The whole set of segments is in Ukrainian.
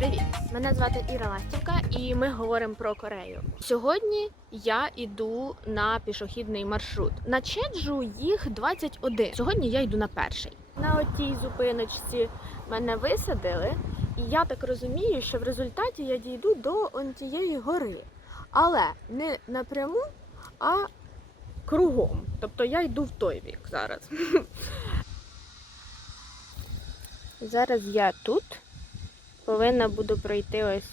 Привіт! Мене звати Іра Ластівка, і ми говоримо про Корею. Сьогодні я йду на пішохідний маршрут. На Чеджу їх 21. Сьогодні я йду на перший. На отій зупиночці мене висадили, і я так розумію, що в результаті я дійду до тієї гори. Але не напряму, а кругом. Тобто я йду в той бік зараз. Зараз я тут повинна буду пройти ось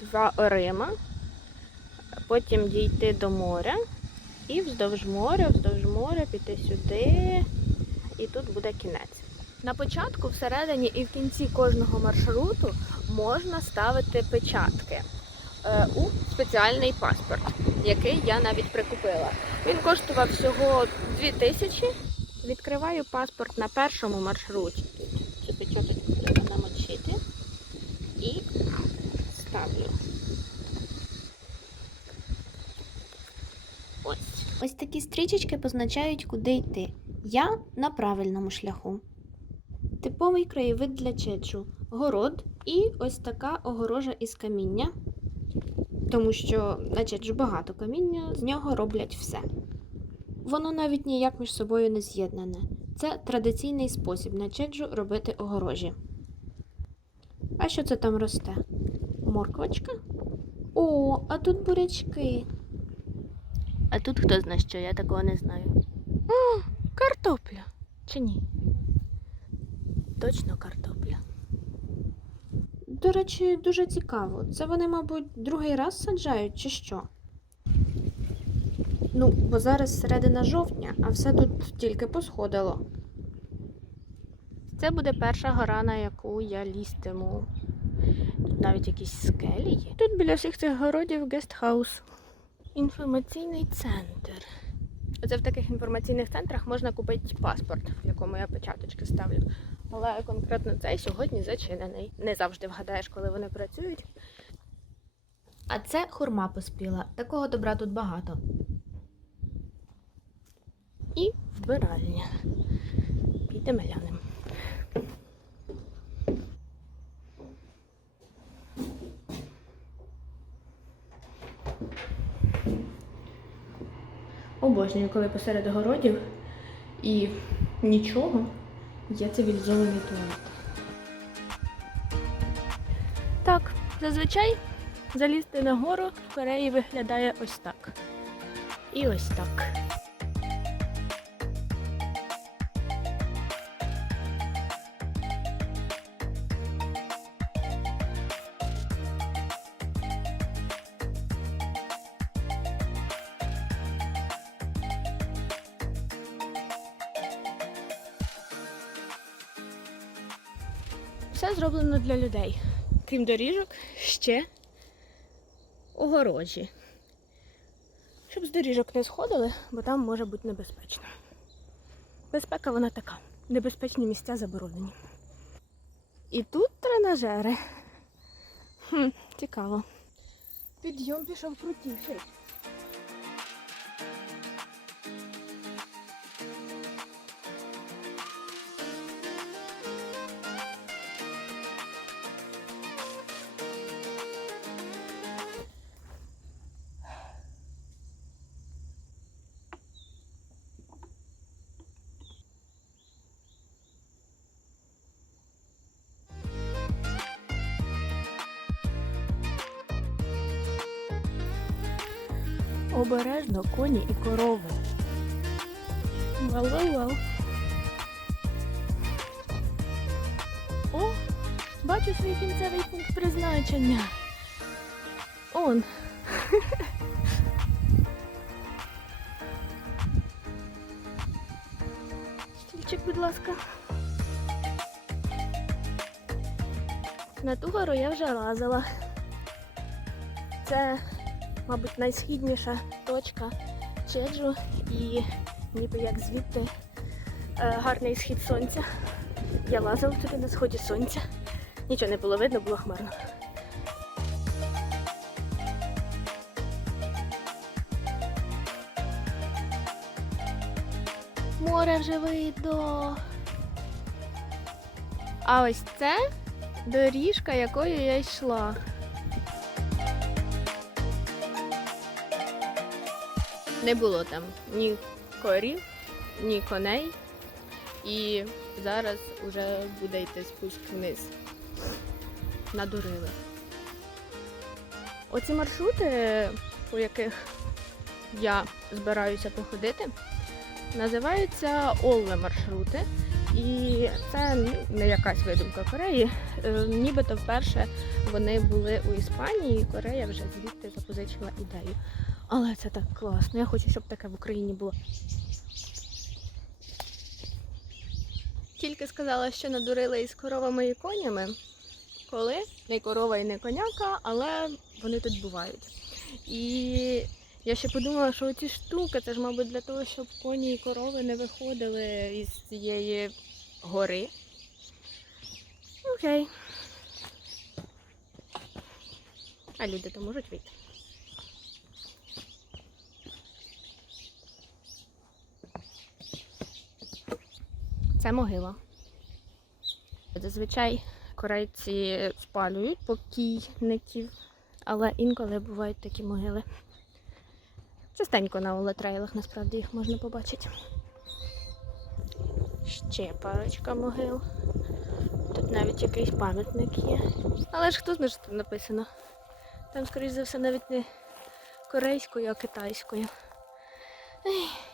два Орима, потім дійти до моря і вздовж моря, вздовж моря піти сюди, і тут буде кінець. На початку, всередині і в кінці кожного маршруту можна ставити печатки е, у спеціальний паспорт, який я навіть прикупила. Він коштував всього 2000. Відкриваю паспорт на першому маршруті. Цю печаточку треба намочити і ставлю. Ось. Ось такі стрічечки позначають, куди йти. Я на правильному шляху. Типовий краєвид для Чеджу. Город і ось така огорожа із каміння. Тому що на Чеджу багато каміння, з нього роблять все. Воно навіть ніяк між собою не з'єднане. Це традиційний спосіб на Чеджу робити огорожі. А що це там росте? Морквочка? О, а тут бурячки. А тут хто знає що, я такого не знаю. О, картопля. Чи ні? Точно картопля. До речі, дуже цікаво. Це вони, мабуть, другий раз саджають, чи що? Ну, бо зараз середина жовтня, а все тут тільки посходило. Це буде перша гора, на яку я лізтиму. Тут навіть якісь скелі є. Тут біля всіх цих городів гестхаус. Інформаційний центр. Оце в таких інформаційних центрах можна купити паспорт, в якому я печаточки ставлю. Але конкретно цей сьогодні зачинений. Не завжди вгадаєш, коли вони працюють. А це хурма поспіла. Такого добра тут багато. І вбиральня. Підемо глянемо. Обожнюю, коли посеред городів і нічого є цивілізований туалет. Так, зазвичай залізти на гору в Кореї виглядає ось так. І ось так. Для людей. Крім доріжок, ще огорожі. Щоб з доріжок не сходили, бо там може бути небезпечно. Безпека вона така. Небезпечні місця заборонені. І тут тренажери. Хм, цікаво. Підйом пішов крутіший. Обережно коні і корови. Вау-вау-вау. О, бачу свій кінцевий пункт призначення. Он. Стільчик, будь ласка. На ту гору я вже лазила. Це мабуть, найсхідніша точка Чеджу і ніби як звідти е, гарний схід сонця. Я лазила туди на сході сонця. Нічого не було видно, було хмарно. Море вже видно. А ось це доріжка, якою я йшла. Не було там ні корів, ні коней. І зараз вже буде йти спуск вниз. Надурили. Оці маршрути, по яких я збираюся походити, називаються Олле маршрути. І це не якась видумка Кореї. Е, Нібито вперше вони були у Іспанії, і Корея вже звідти запозичила ідею. Але це так класно. Я хочу, щоб таке в Україні було. Тільки сказала, що надурили із коровами і конями. Коли не корова і не коняка, але вони тут бувають. І я ще подумала, що оці штуки, це ж, мабуть, для того, щоб коні і корови не виходили із цієї гори. Окей. А люди то можуть вийти. Це могила. Зазвичай корейці спалюють покійників, але інколи бувають такі могили. Частенько на улетрейлах насправді їх можна побачити. Ще парочка могил. Тут навіть якийсь пам'ятник є. Але ж хто знає, що тут написано? Там, скоріш за все, навіть не корейською, а китайською. Ех.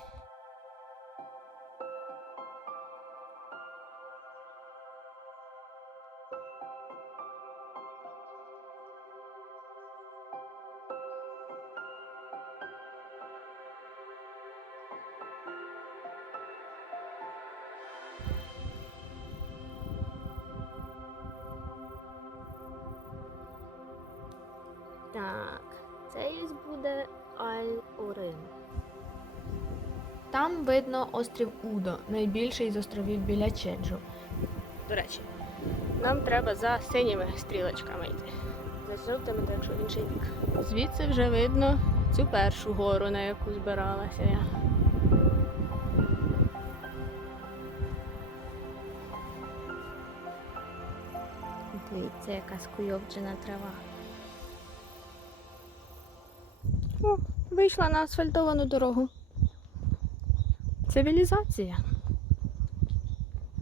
Так, це буде Аль-Орин. Там видно острів Удо, найбільший з островів біля Чеджу. До речі, нам треба за синіми стрілочками йти. За жовтими, так що інший бік. Звідси вже видно цю першу гору, на яку збиралася я. Дивіться, яка скуйовджена трава. Вийшла на асфальтовану дорогу. Цивілізація.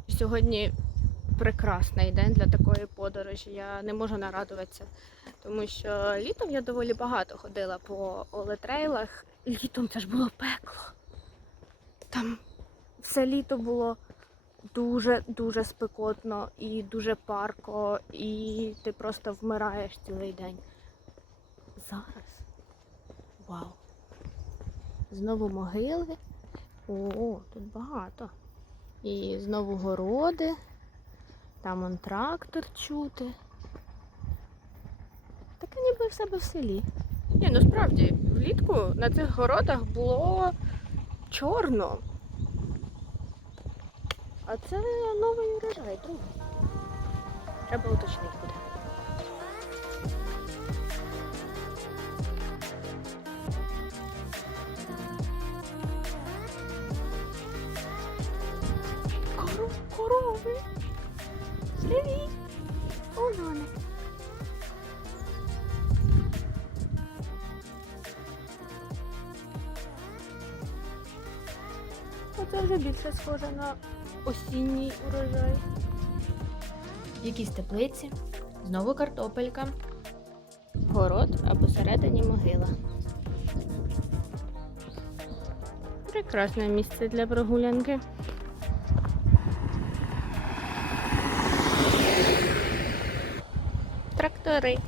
Сьогодні прекрасний день для такої подорожі. Я не можу нарадуватися, тому що літом я доволі багато ходила по олетрейлах. Літом це ж було пекло. Там все літо було дуже-дуже спекотно і дуже парко, і ти просто вмираєш цілий день. Зараз. Вау. Знову могили. О, тут багато. І знову городи. Там он трактор чути. Таке ніби в себе в селі. Ні, ну справді, влітку на цих городах було чорно. А це новий урожай, другий. Треба уточнити буде. Вже більше схоже на осінній урожай. Якісь теплиці, знову картопелька, город, а посередині могила. Прекрасне місце для прогулянки. Трактори.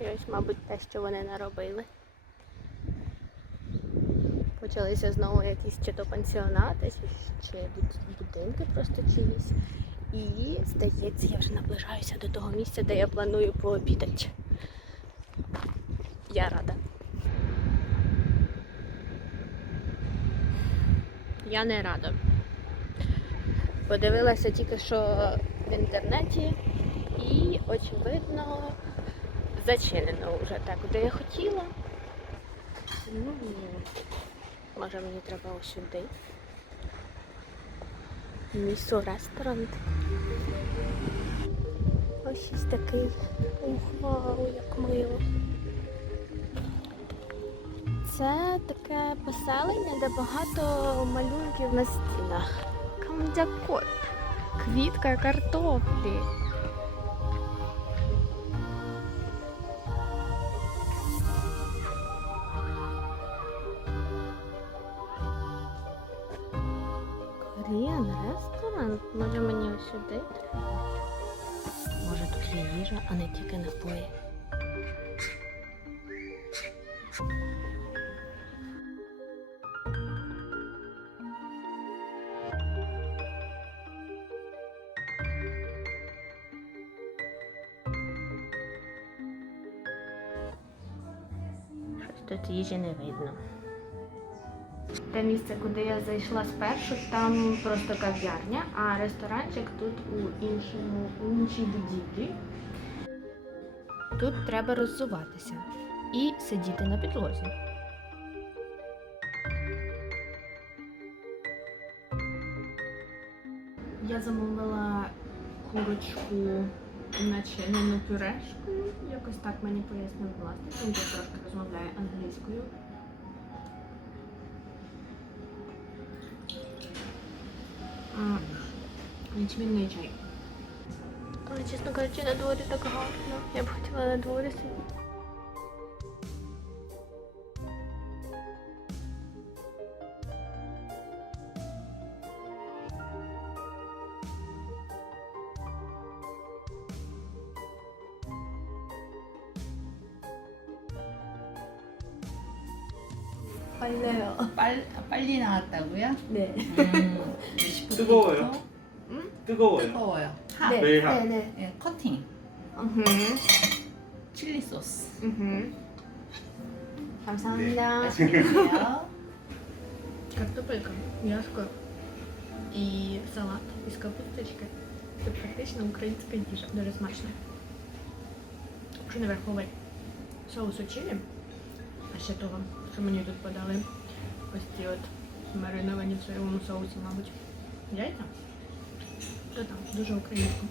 І ось, мабуть, те, що вони наробили. Почалися знову якісь чи то пансіонати, чи- будинки просто чиїсь. І, здається, я вже наближаюся до того місця, де я планую пообідати. Я рада. Я не рада. Подивилася тільки що в інтернеті і, очевидно, зачинено вже так, де я хотіла. Ну, може мені треба ось сюди. Місо ресторан. Ось ось такий. Ух, вау, як мило. Це таке поселення, де багато малюнків на стінах. Камдякот. Квітка картоплі. Може мені сюди? Може тут є їжа, а не тільки напої. Тут їжі не видно. Те місце, куди я зайшла спершу, там просто кав'ярня, а ресторанчик тут у іншому, у іншій будівлі. Тут треба роззуватися і сидіти на підлозі. Я замовила курочку начинену пюрешкою. Якось так мені пояснив власник. Він трошки розмовляє англійською. А, Ячмінний чай. Але, чесно кажучи, на дворі так гарно. Я б хотіла на дворі сидіти. 빨래요. 빨, 빨리 나왔다고요? 네. 음, 10분 뜨거워요. 음? 뜨거워요. 뜨거워요. 하. 네. 매일 하. 네. 예, 커팅. 으흠. 칠리 소스. 으흠. 감사합니다. 맛있게요. Картопелька, м'яско і салат із капусточки. Це практично українська їжа. Дуже смачно. Якщо не враховувати соусу чилі, а ще того, що мені тут подали ось ці от мариновані в соєвому соусі, мабуть. Яйця, Це там дуже українсько.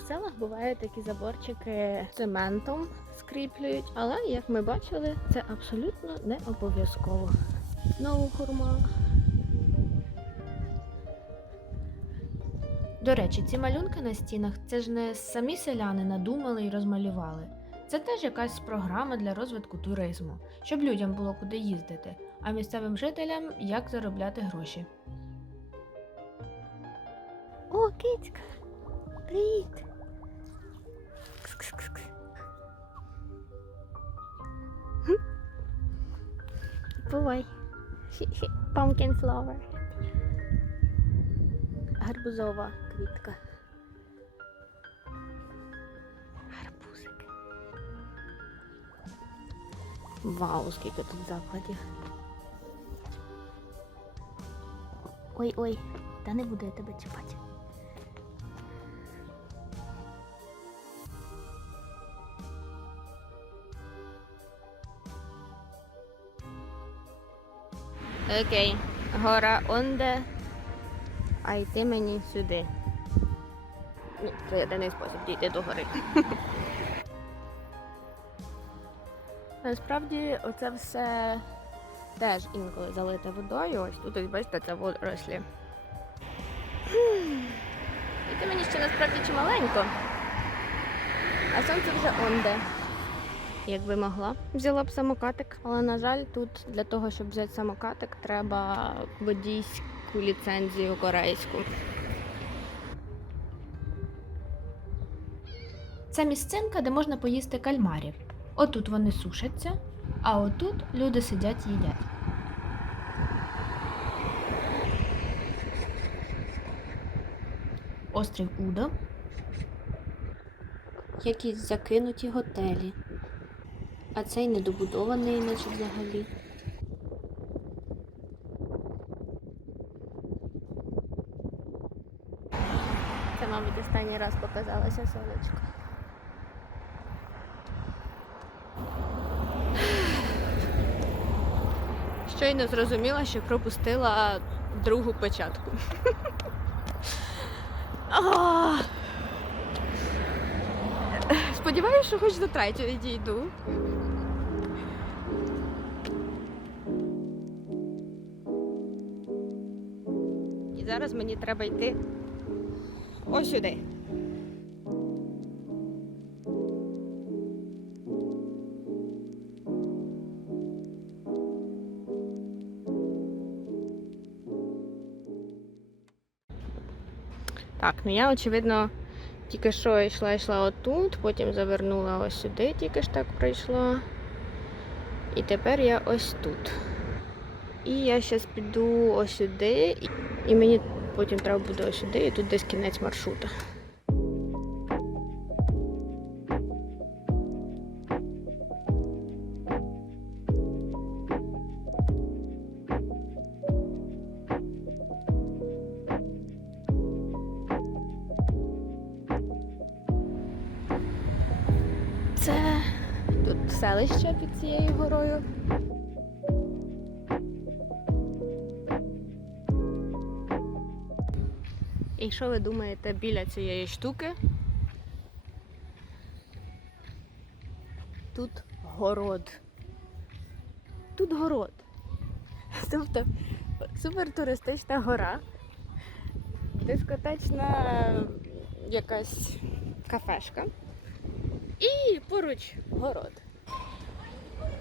У селах бувають такі заборчики цементом скріплюють, але як ми бачили, це абсолютно не обов'язково. Знову хурма. До речі, ці малюнки на стінах це ж не самі селяни надумали і розмалювали. Це теж якась програма для розвитку туризму, щоб людям було куди їздити, а місцевим жителям як заробляти гроші. О, кицька! Привіт! Бувай. Pumpkin flower. Гарбузова квітка. Гарбузик. Вау, скільки тут закладів. Ой-ой, та не буду я тебе чіпати. Окей, гора онде, а йти мені сюди. Ні, це єдиний спосіб дійти до гори. Насправді оце все теж інколи залите водою. Ось тут, ось бачите, це водорослі. Йти мені ще насправді чималенько. А сонце вже онде. Якби могла, взяла б самокатик, але на жаль, тут для того, щоб взяти самокатик, треба водійську ліцензію корейську. Це місцинка, де можна поїсти кальмарів. Отут вони сушаться, а отут люди сидять їдять. Острів Удо. Якісь закинуті готелі. А цей недобудований, наче взагалі. Це, мабуть, останній раз показалося сонечко. Щойно зрозуміла, що пропустила другу печатку. А! Сподіваюся, що хоч до третьої дійду. Зараз мені треба йти ось сюди. Так, ну я, очевидно, тільки що йшла, йшла отут, потім завернула ось сюди, тільки ж так пройшла. І тепер я ось тут. І я зараз піду ось сюди, і, мені потім треба буде ось сюди, і тут десь кінець маршрута. Це тут селище під цією горою. І що ви думаєте біля цієї штуки? Тут город. Тут город. Тобто супертуристична гора, дискотечна якась кафешка. І поруч город.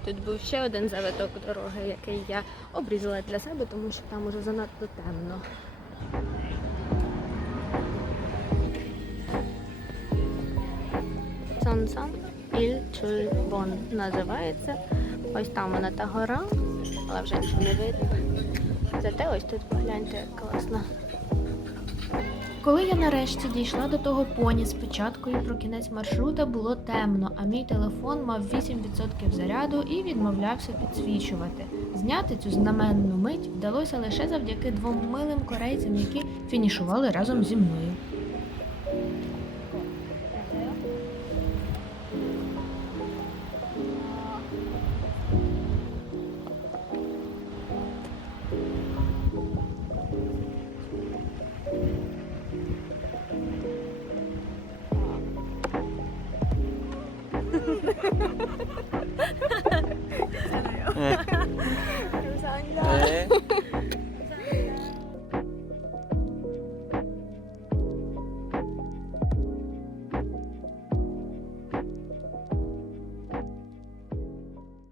Тут був ще один завиток дороги, який я обрізала для себе, тому що там уже занадто темно. Сонсан Іль Чульбон називається. Ось там вона та гора, але вже нічого не видно. Зате ось тут погляньте, як класно. Коли я нарешті дійшла до того поні з печаткою про кінець маршрута, було темно, а мій телефон мав 8% заряду і відмовлявся підсвічувати. Зняти цю знаменну мить вдалося лише завдяки двом милим корейцям, які фінішували разом зі мною.